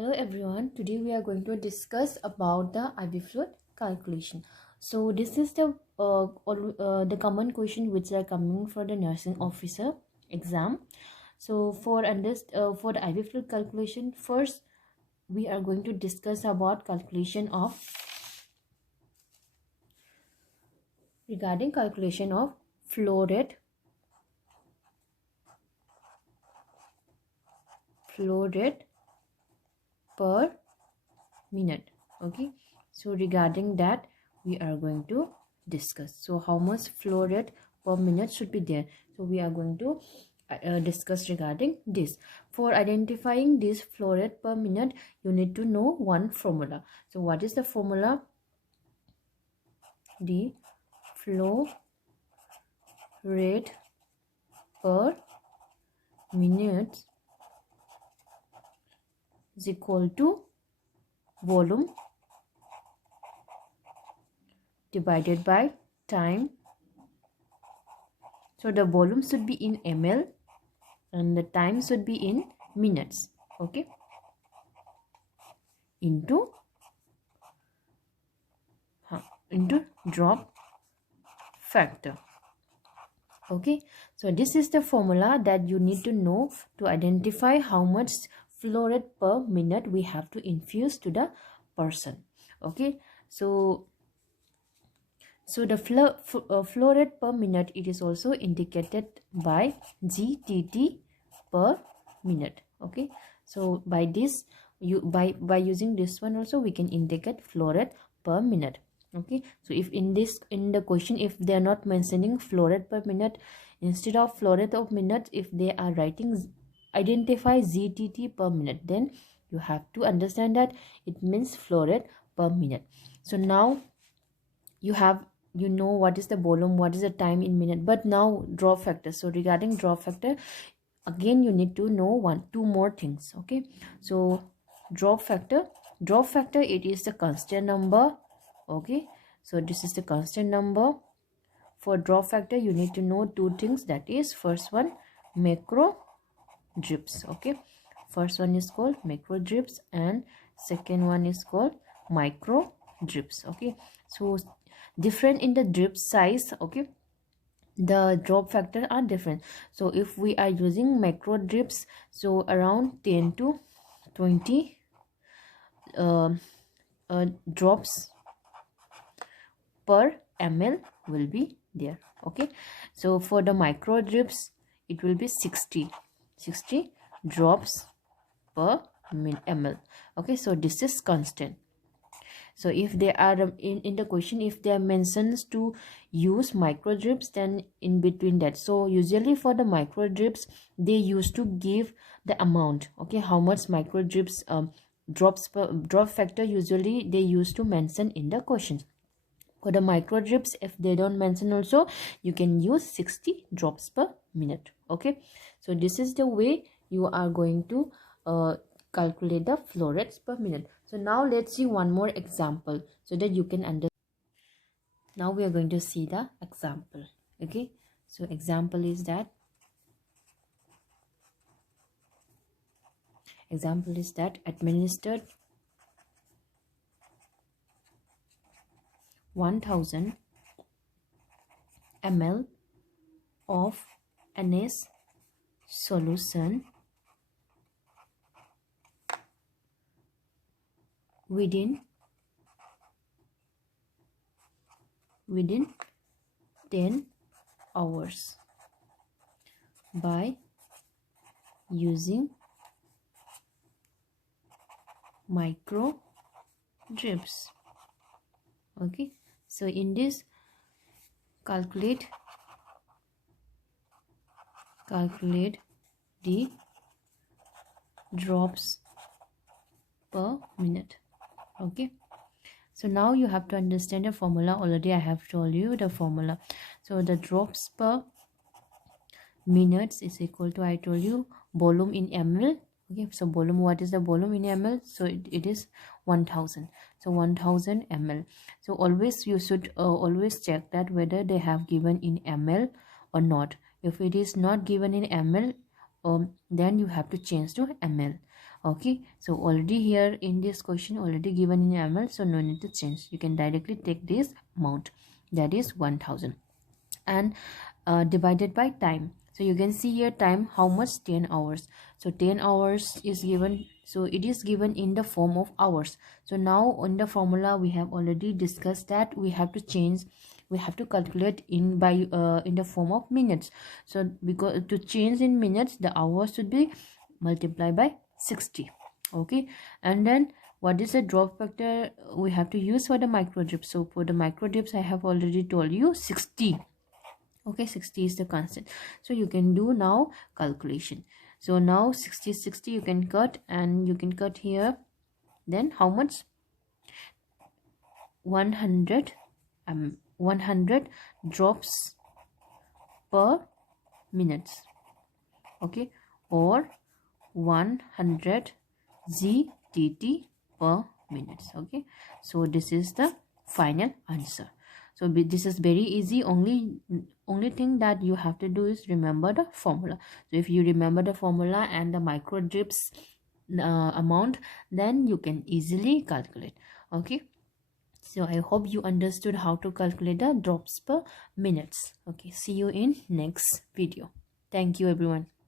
Hello everyone, today we are going to discuss about the IV fluid calculation. So this is the common question which are coming for the nursing officer exam. So for the IV fluid calculation, first we are going to discuss about regarding calculation of flow rate per minute. Okay, so regarding that we are going to discuss. So how much flow rate per minute should be there? So we are going to discuss regarding this. For identifying this flow rate per minute, you need to know one formula. So what is the formula? The flow rate per minute is equal to volume divided by time. So the volume should be in ml and the time should be in minutes. Okay, into drop factor. Okay, so this is the formula that you need to know to identify how much flow rate per minute we have to infuse to the person. Okay, so the flow rate per minute, it is also indicated by GTT per minute. Okay, so by this by using this one also we can indicate flow rate per minute. Okay, so if in the question, if they are not mentioning flow rate per minute, instead of flow rate of minute, if they are writing identify GTT per minute, then you have to understand that it means flow rate per minute. So now you know what is the volume, what is the time in minute, but now drop factor. So regarding drop factor, again you need to know two more things. Okay, so drop factor, it is the constant number. Okay, so this is the constant number. For drop factor you need to know two things, that is first one, macro drips. Okay, first one is called macro drips and second one is called micro drips. Okay, so different in the drip size. Okay, the drop factor are different. So if we are using macro drips, so around 10 to 20 drops per ml will be there. Okay, so for the micro drips it will be 60 drops per ml. Okay, so this is constant. So if they are in the question, if they are mentions to use micro drips, then in between that, so usually for the micro drips they used to give the amount. Okay, how much micro drips drops per drop factor, usually they used to mention in the question. For the micro drips, if they don't mention also, you can use 60 drops per minute. Okay, so this is the way you are going to calculate the flow rates per minute. So now let's see one more example so that you can understand. Now we are going to see the example. Okay, so example is that administered 1000 ml of NS solution within 10 hours by using micro drips. Okay, so in this calculate the drops per minute. Okay, so now you have to understand the formula. Already I have told you the formula. So the drops per minutes is equal to, I told you, volume in ml. Okay, so volume, what is the volume in ml? So it is 1000. So 1000 ml. So always you should always check that whether they have given in ml or not. If it is not given in ml, then you have to change to ml. Okay, so already here in this question already given in ml, so no need to change. You can directly take this amount, that is 1000, and divided by time. So you can see here time, how much, 10 hours. So 10 hours is given, so it is given in the form of hours. So now on the formula we have already discussed that we have to change, we have to calculate in by in the form of minutes. So because to change in minutes, the hours should be multiplied by 60. Okay, and then what is the drop factor we have to use for the micro drip? So for the micro drips I have already told you 60. Okay, 60 is the constant. So you can do now calculation. So now 60 you can cut, and you can cut here, then how much, 100 100 drops per minutes. Okay, or 100 GTT per minutes. Okay, so this is the final answer. So this is very easy. Only thing that you have to do is remember the formula. So if you remember the formula and the micro drips amount, then you can easily calculate. Okay, so I hope you understood how to calculate the drops per minutes. Okay, see you in next video. Thank you everyone.